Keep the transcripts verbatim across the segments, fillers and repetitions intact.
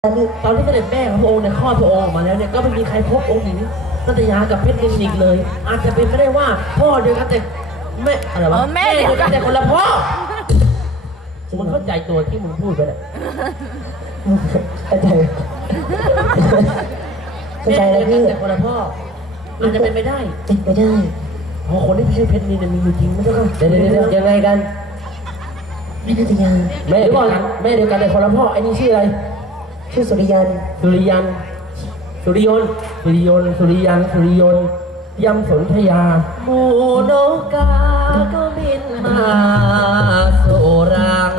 ตอนที่เสด็จแม่ของพระองค์เนี่ยคลอดพระองค์ออกมาแล้วเนี่ยก็ไม่มีใครพบองค์หญิงนัตยากับเพชรนินอีกเลยอาจจะเป็นไม่ได้ว่าพ่อเดียวกันแต่แม่อะไรวะแม่เดียวกันแต่คนละพ่อมึงเข้าใจตัวที่มึงพูดไปเลยเข้าใจเข้าใจแล้วพี่แต่คนละพ่ออาจจะเป็นไปได้เป็นไปได้พอคนที่ชื่อเพชรนินมีอยู่จริงไม่ใช่ไหมเดี๋ยวเดี๋ยวยังไงกันแม่นัตยาแม่เดียวกันแม่เดียวกันแต่คนละพ่อไอ้นี่ชื่ออะไรชื่อสุริยันสุริยันสุริยนสุริยนสุริยันสุริยนยำสนธยาหมูนกกาก็บินมาสู่รัง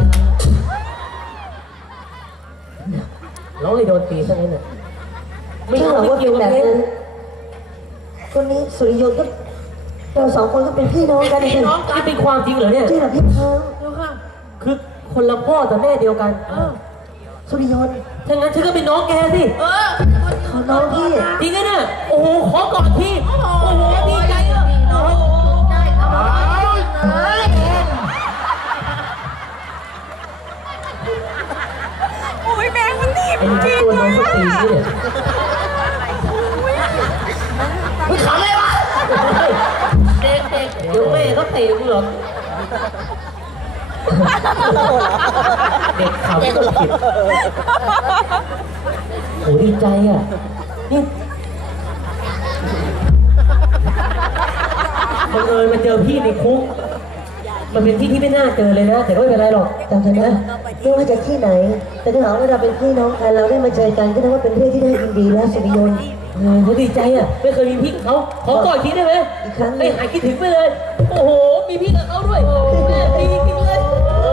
ร้องให้โดนตีซะงั้นน่ะไม่รู้ว่าเกี่ยวกับนั้นคนนี้สุริยนก็เราสองคนก็เป็นพี่น้องกันพี่น้องกันเป็นความจริงเหรอเนี่ยจริงเหรอพี่น้องคือคนละพ่อแต่แม่เดียวกันสุริยนถ้างั้นฉันก็เป็นน้องแกสิเออขอน้องพี่จริงไงเนี่ยโอ้โหขอกอดพี่โอ้โหดีใจเลยโอ้โหได้เอาเลยโอ้ยแมงมันดีจริงเลยอ่ะมึงขำอะไรวะเด็กเด็กเดี๋ยวแม่ก็เตะมึงหรอกเด็กขำก็ผิดโหดีใจอ่ะนี่บังเอิญมาเจอพี่ในคุกมันเป็นที่ที่ไม่น่าเจอเลยนะแต่ก็ไม่เป็นไรหรอกจำได้ไหมไม่ว่าจะที่ไหนแต่ถ้าหากว่าเราเป็นพี่น้องกันเราได้มาเจอกันก็ถือว่าเป็นเรื่องที่ได้ยินดีแล้วสุริยนต์เขาดีใจอ่ะไม่เคยมีพี่เขาขอกอดทีได้ไหมอีกครั้งไม่หายคิดถึงไปเลยโอ้โหมีพี่กับเขาด้วยแม่ดีจริงเลย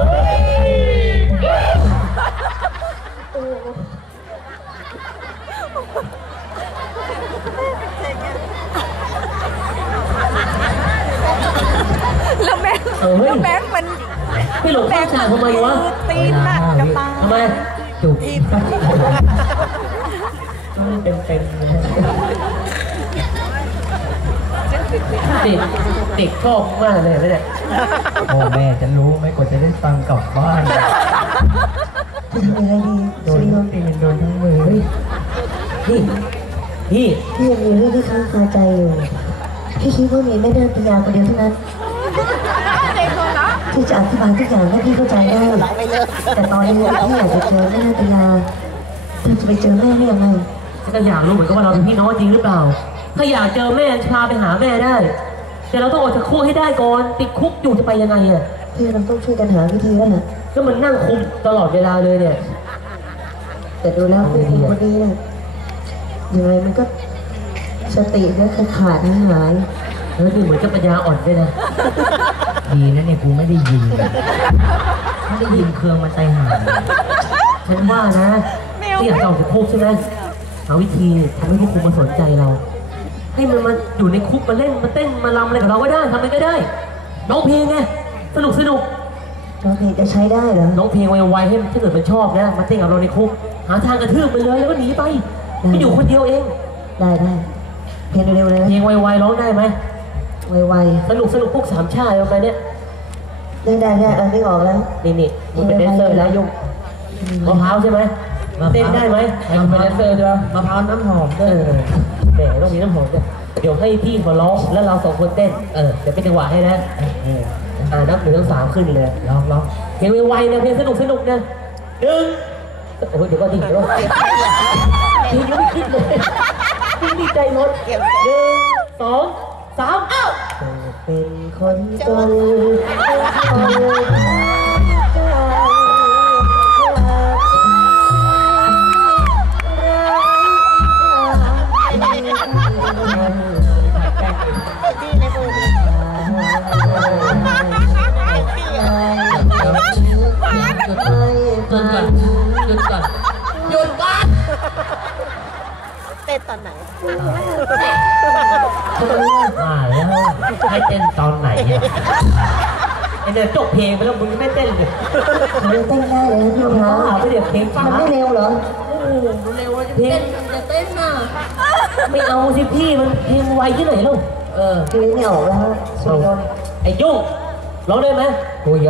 แล้วแบงค์แล้วแบงค์มันพี่หลงแบงค์ทำไมวะตีนน่ะกระตาทำไมจุกเป็นเป็นเด็กเด็กชอบมากเลยเนี่ยพ่อแม่จะรู้ไหมกว่าจะได้ฟังกลับบ้านจะทำยังไงดีโดนทั้งตีนโดนทั้งมือพี่พี่พี่ยังมีเรื่องที่ค้างคาใจอยู่พี่คิดว่ามีแม่นาตยาคนเดียวเท่านั้นที่จะอธิบายทุกอย่างให้พี่เข้าใจได้แต่ตอนนี้พี่อยากจะเจอแม่นาตยาเราจะไปเจอแม่ได้ยังไงฉันก็อยากรู้เหมือนกันว่าเราเป็นพี่น้องจริงหรือเปล่าถ้าอยากเจอแม่พาไปหาแม่ได้แต่เราต้องออกจากคุกให้ได้ก่อนติดคุกอยู่จะไปยังไงอ่ะพี่เราต้องช่วยกันหาวิธีแล้วนะก็มันนั่งคุมตลอดเวลาเลยเนี่ยแต่ดูแล้วผู้หญิงคนนี้เนี่ยยังไงมันก็สติเนี่ยขาดหายหายแล้วดูเหมือนกับปัญญาอ่อนด้วยนะดีนะเนี่ยกูไม่ได้ยินไม่ได้ยินเครื่องมันใจหายฉันว่านะที่อยากจะออกจากคุกใช่ไหมหาวิธีทำให้พวกคุณมาสนใจเราให้มันมาอยู่ในคุกมาเล่นมาเต้นมาลำอะไรกับเราก็ได้ทำอะไรก็ได้น้องเพลงไงสนุกสนุกน้องเพลงจะใช้ได้เหรอน้องเพลงไวๆให้ถ้าเกิดมันชอบนะมาเต้นกับเราในคุกหาทางกระทืบไปเลยแล้วก็หนีไปไม่อยู่คนเดียวเองได้ได้เพลงเร็วๆเลยเพลงไวๆร้องได้ไหมไวๆสนุกสนุกพวกสามชาติอะไรเนี้ยได้ได้ได้เออไม่ออกแล้วนี่นี่มันเป็นแดนเซอร์แล้วยุ่งมะพร้าวใช่ไหมเต้นได้ไหมมันเป็นแดนเซอร์ใช่ไหมมะพร้าวน้ำหอมเออแหมต้องมีน้ำหอมด้วยเดี๋ยวให้พี่เขาร้องแล้วเราสองคนเต้นเออเดี๋ยวเป็นจังหวะให้นะอ่านับหนึ่งถึงสามขึ้นเลยร้องร้องเพลงไวๆนะเพลงสนุกสนุกนะหนึ่งโอ้ยเดี๋ยวก็ดีเดี๋ยวก็เพลงยังไม่คิดเลยพี่ดีใจหมดหนึ่งสองสามเอ้าเป็นคนจนหยุดก่อนหยุดก่อนเต้นตอนไหนอ่าแล้วให้เต้นตอนไหนไอเนี่ยจบเพลงไปแล้วมึงไม่เต้นเลยมึงเต้นได้เลยพี่น้องไม่เดี๋ยวเพลงฟังไม่เร็วเหรอโอ้โหเร็วจะเพลงจะเต้นน่ะไม่เอาสิพี่มันเพลงไวที่ไหนลูกเออเพลงไม่ออกแล้วไอ้ยุ่งร้องได้ไหมกูเยอะ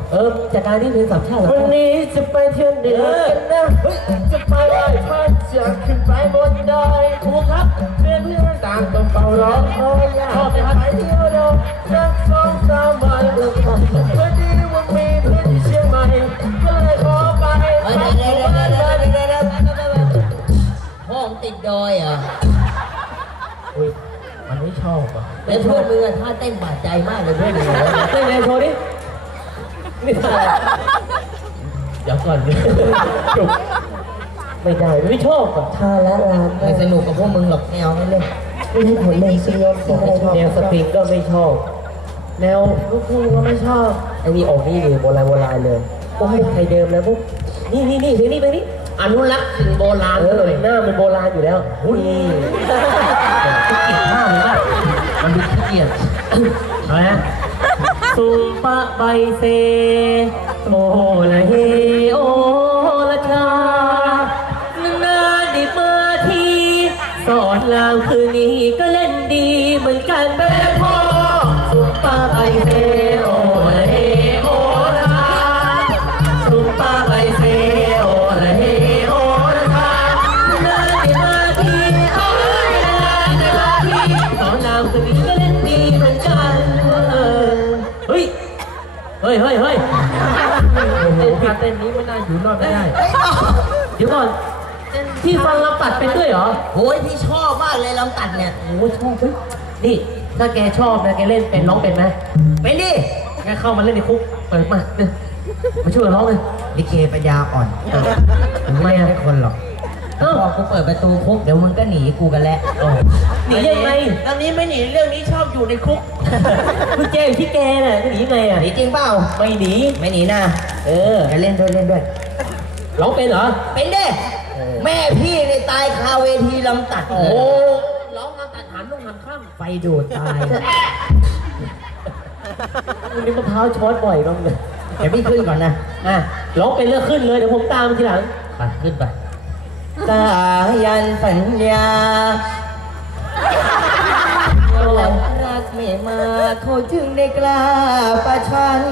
เออจากการที่เพลงสามชาติเหรอวันนี้จะไปเที่ยวเดือนกันนะเฮ้ยจะไปไหว้พระจะขึ้นไปบนดอยถูกครับเพื่อนเพื่อนต่างต้องเฝ้ารอคอยอยากจะไปเที่ยวดอยสักสองสามวันเออพอดีว่ามีเพื่อนที่เชียงใหม่ก็เลยขอไปเฮ้ยเดี๋ยวเดี๋ยวเดี๋ยวเดี๋ยวเดี๋ยวเดี๋ยวเดี๋ยวพ่อมึงติดดอยเหรออุ้ยมันไม่ชอบอ่ะแล้วเพื่อนมึงอะท่าเต้นบาดใจมากเลยเพื่อนมึงเต้นไงโชว์ดินี่ทำอะไรเดี๋ยวก่อนจุกไม่ได้ไม่ชอบอ่ะท่าและรามไม่สนุกกับพวกมึงหรอกแนวไม่เล่นไม่ให้ผลเลยสุริยนต์บอกไม่ชอบแนวสตริงก็ไม่ชอบแนวลูกทุ่งก็ไม่ชอบไอ้นี่ออกนี่เลยโบราณโบราณเลยพวกให้ไทยเดิมแล้วพวกนี่นี่นี่เพลงนี้เพลงนี้อนุรักษ์สิ่งโบราณเอเลอย หน้ามันโบราณอยู่แล้วหุ้ยขี้เกียจมากเลยว่ามันดูขี้เกียจอะไรนะสุปะใบเซโอละเฮโอละชานานๆได้มาทีสอนรามคืนนี้ก็เล่นดีเหมือนกันแม่พ่อสุปะใบเซโอละเฮโอละชาสุปะใบเซโอละเฮโอละชานานๆได้มาทีโอ้ยนานๆได้มาทีสอนรามคืนนี้ก็เล่นดีเหมือนกันเฮ้ยเฮ้ยเฮ้ยเฮ้ยเต้นท่าเต้นนี้ไม่น่าอยู่รอดไม่ได้เดี๋ยวก่อนพี่ฟังลำตัดเป็นด้วยเหรอโอ้ยพี่ชอบมากเลยลำตัดเนี่ยโอ้ชอบเฮ้ยนี่ถ้าแกชอบนะแกเล่นเป็นร้องเป็นไหมเป็นดิแกเข้ามาเล่นในคุกเปิดมาเนี่ยมาช่วยร้องเลยลิเกปัญญาอ่อนไม่ให้คนหรอกพอกูเปิดประตูคุกเดี๋ยวมึงก็หนีกูกันแล้วหนียังไงตอนนี้ไม่หนีเรื่องนี้ชอบอยู่ในคุกคุณแจอยู่ที่แกน่ะจะหนียังไงอ่ะหนีจริงเปล่าไม่หนีไม่หนีนะเออจะเล่นด้วยเล่นด้วยร้องเป็นเหรอเป็นเด้แม่พี่เนี่ยตายคาเวทีลำตัดโอ้เลยร้องลำตัดหันลงหันข้ามไฟดูดตายวันนี้มะพร้าวช้อนบ่อยร้องเลยเดี๋ยวพี่ขึ้นก่อนนะอ่ะร้องเป็นเลือกขึ้นเลยเดี๋ยวผมตามทีหลังไปขึ้นไปสายันสัญญาหลังรักไม่มาเขาจึงได้กล้าประชัน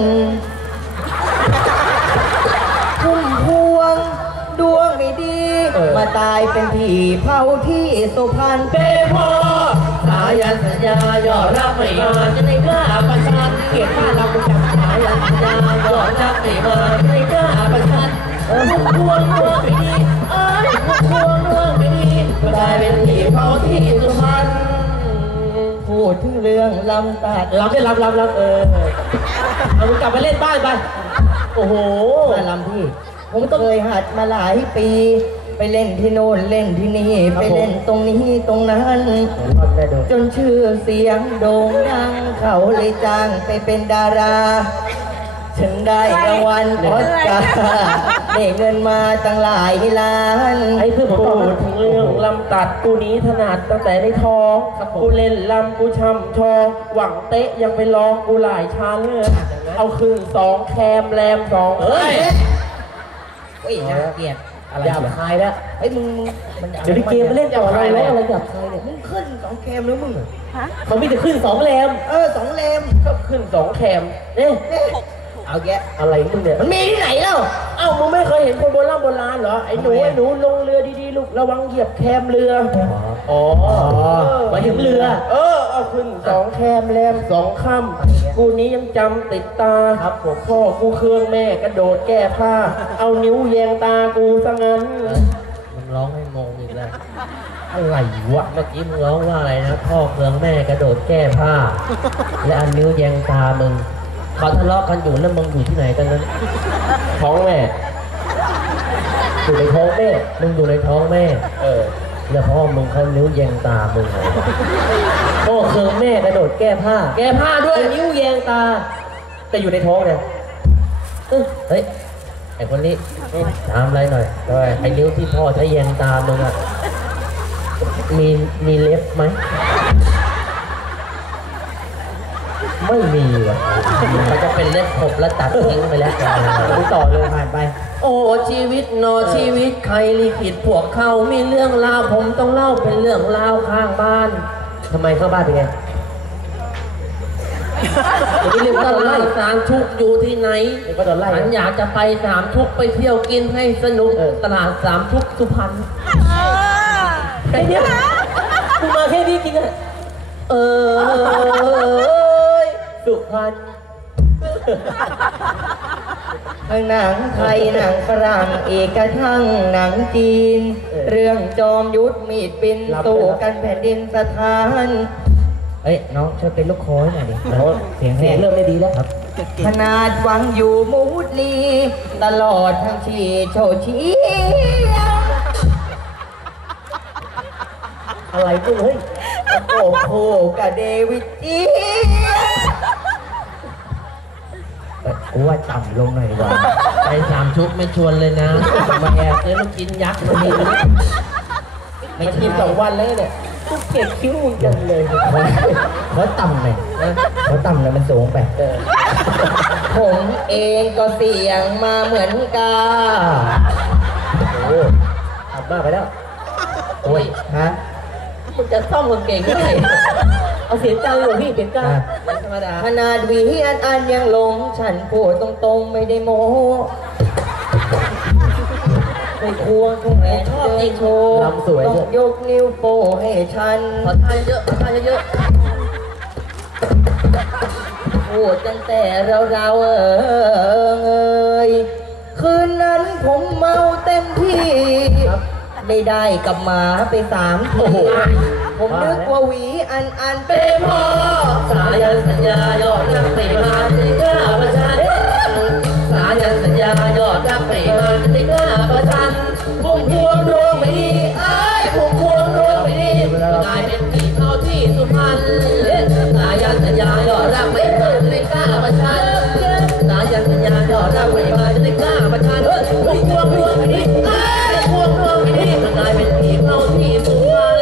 พุ่มพวงดวงไม่ดี มาตายเป็นผีเผาที่สุพรรณเป้พ่อสายันสัญญายอดรักไม่มาจะได้กล้าประชันเกียรติข้าเราประจำสายันสัญญายอดรักไม่มาจะได้กล้าประชันพุ่มพวงดวงไม่ดีเอ้ยพุ่มพวงดวงไม่ดีมาตายเป็นผีเผาที่สุพรรณพูดถึงเรื่องลำตัดรับได้รับรับรับเออเอามึงกลับไปเล่นบ้านไปโอ้โหมาลำพี่ ผมเคยหัดมาหลายปี ไปเล่นที่โน่นเล่นที่นี่ ไปเล่นตรงนี้ตรงนั้น จนชื่อเสียงโด่งดังเขาเลยจ้างไปเป็นดารา ฉันได้รางวัลออสการ์ได้เงินมาตั้งหลายล้านไอ้เพื่อนผมพูต่อดถึงเรื่องลำตัดกูนี้ถนัดตั้งแต่ในท้องกูเล่นลำกูช่ำชองหวังเตะยังไปลองกูหลายชั้นเลยเอาคืนสองแคมแรมสองเฮ้ยเฮ้ยน่าเกลียดหยาบคายแล้วเฮ้ยมึงมึงมันเดี๋ยวนี้เกมมาเล่นต่ออะไรแล้วอะไรหยาบคายเนี่ยมึงขึ้นสองแคมหรือมึงเขาไม่จะขึ้นสองแรมเออสองเลมก็ขึ้นสองแคมเนี่ยเอาแกะอะไรมึงเนี่ยมันมีที่ไหนเล่าเอ้ามึงไม่เคยเห็นคนโบราณโบราณเหรอไอ้หนูไอ้หนูลงเรือดีๆลูกระวังเหยียบแคมเรืออ๋อหมายถึงเรือเออเอาขึ้นสองแคมแรมสองค่ำกูนี้ยังจำติดตาครับผมพ่อกูเครื่องแม่กระโดดแก้ผ้า เอานิ้วแยงตากูซะงั้นมึงร้องให้งงอีกแล้วอะไรวะเมื่อกี้มึงร้องว่าอะไรนะพ่อเคืองแม่กระโดดแก้ผ้า และอันนิ้วแยงตามึงเขาทะเลาะกันอยู่แล้วมึงอยู่ที่ไหนกันนั้นท้องแม่อยู่ในท้องแม่มึงอยู่ในท้องแม่เออแล้วพ่อมึงเขานิ้วแยงตามึงเหรอพ่อเคืองแม่กระโดดแก้ผ้าแก้ผ้าด้วยไอ้นิ้วแยงตา แต่อยู่ในท้องเนี่ยเอ้ยเฮ้ยไอ้คนนี้ถามอะไรหน่อยไอ้นิ้วที่พ่อใช้แยงตามึงอะมีมีเล็บไหมไม่มีว่ะมันจะเป็นเล็บขบแล้วตัดทิ้งไปแล้วไปต่อเลยผ่านไป โอ้ชีวิตนอชีวิตใครลิขิตพวกเขามีเรื่องราวผมต้องเล่าเป็นเรื่องราวข้างบ้านทำไมข้างบ้านเป็นไงเดี๋ยวนี้เรียกว่าตโดนลาไล่ดสามชุกอยู่ที่ไหนเรียกว่าโดนไล่ฉันอยากจะไปสามชุกไปเที่ยวกินให้สนุกตลาดสามชุกสุพรรณไอ้เนี้ยกูมาแค่นี้จริงอะเออสุพรรณหนังไทยหนังฝรั่งเอกทั้งหนังจีน เรื่องจอมยุทธมีดบินสู้กันแผ่นดินสถานเอ้ยน้องช่วยเป็นลูกคอให้หน่อยดิเสียงเสีแห้ยงงเริ่มไม่ดีแล้วครับขนาดหวังอยู่มูดลีตลอดทั้งชีโชว์เชียวอะไรกูเฮ้ยโอ้โหกับเดวิดเจียเอ้ยกูว่าต่ำลงหน่อยดีกว่าไปสามชุกไม่ชวนเลยนะมาแอบซื้อลูกชิ้นยักษ์มาดีไม่มันใช่กินสองวันแล้วเนี่ยกูเกลียดคิ้วมึงจังเลยเขาต่ำหน่อยนะเขาต่ำหน่อยมันสูงไปผมเองก็เสี่ยงมาเหมือนกันโอ้ทำมากไปแล้วโอ้ยฮะมึงจะซ่อมกางเก่งได้เอาเสียงเจ้าเลยพี่เสียงเจ้ามันธรรมดาขนาดหวีอันอันยังหลง ฉันพูดตรงๆไม่ได้โม้ไม่ควรทุ่งแรงชอบจริงโชว์ต้องยกนิ้วโป้ให้ฉันขอทานเยอะขอทานเยอะพูดตั้งแต่เราเราๆเอ่ยคืนนั้นผมเมาเต็มที่ได้ได้กับหมาไปสามทีผมนึกว่าหวีอันอันเป๊ะพอสายันสัญญายอดนักเตะมาจะได้กล้าประชันสายันสัญญายอดนักเตะมาจะได้กล้าประชันพุ่มพวงดวงไม่ดีไอ้พุ่มพวงดวงไม่ดีกลายเป็นที่เท่าที่สุพรรณสายันสัญญายอดนักเตะมาจะได้กล้าประชันสายันสัญญายอดนักเตะมาจะได้กล้าประชันพุ่มพวงดวงไม่ดีไอ้พุ่มพวงดวงไม่ดีกลายเป็นที่เท่าที่สุพรรณ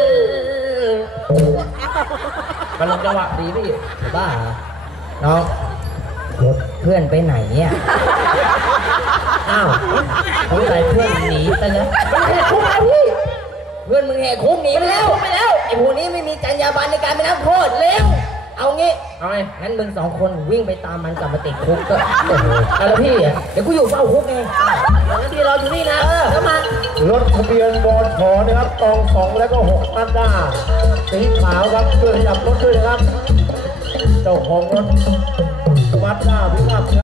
มันลงจังหวะดีพี่บ้าน้องเพื่อนไปไหนเนี่ยอ้าวสงสัยเพื่อนหนีไปแล้วมันแหกคุกแล้วพี่เพื่อนมึงแหกคุกหนีไปแล้วไปแล้วไอ้พวกนี้ไม่มีจรรยาบรรณในการเป็นนักโทษเร็วเอางี้เอาไงงั้นมึงสองคนวิ่งไปตามมันกลับมาติดคุกก็โอ้โหแล้วพี่อ่ะเดี๋ยวกูอยู่เฝ้าคุกไงงั้นที่เราอยู่นี่นะแล้วมารถทะเบียนบชนะครับตองสองแล้วก็หกมาด้าสีขาวครับช่วยจับรถด้วยนะครับ เจ้าของรถมาด้าพิฆาต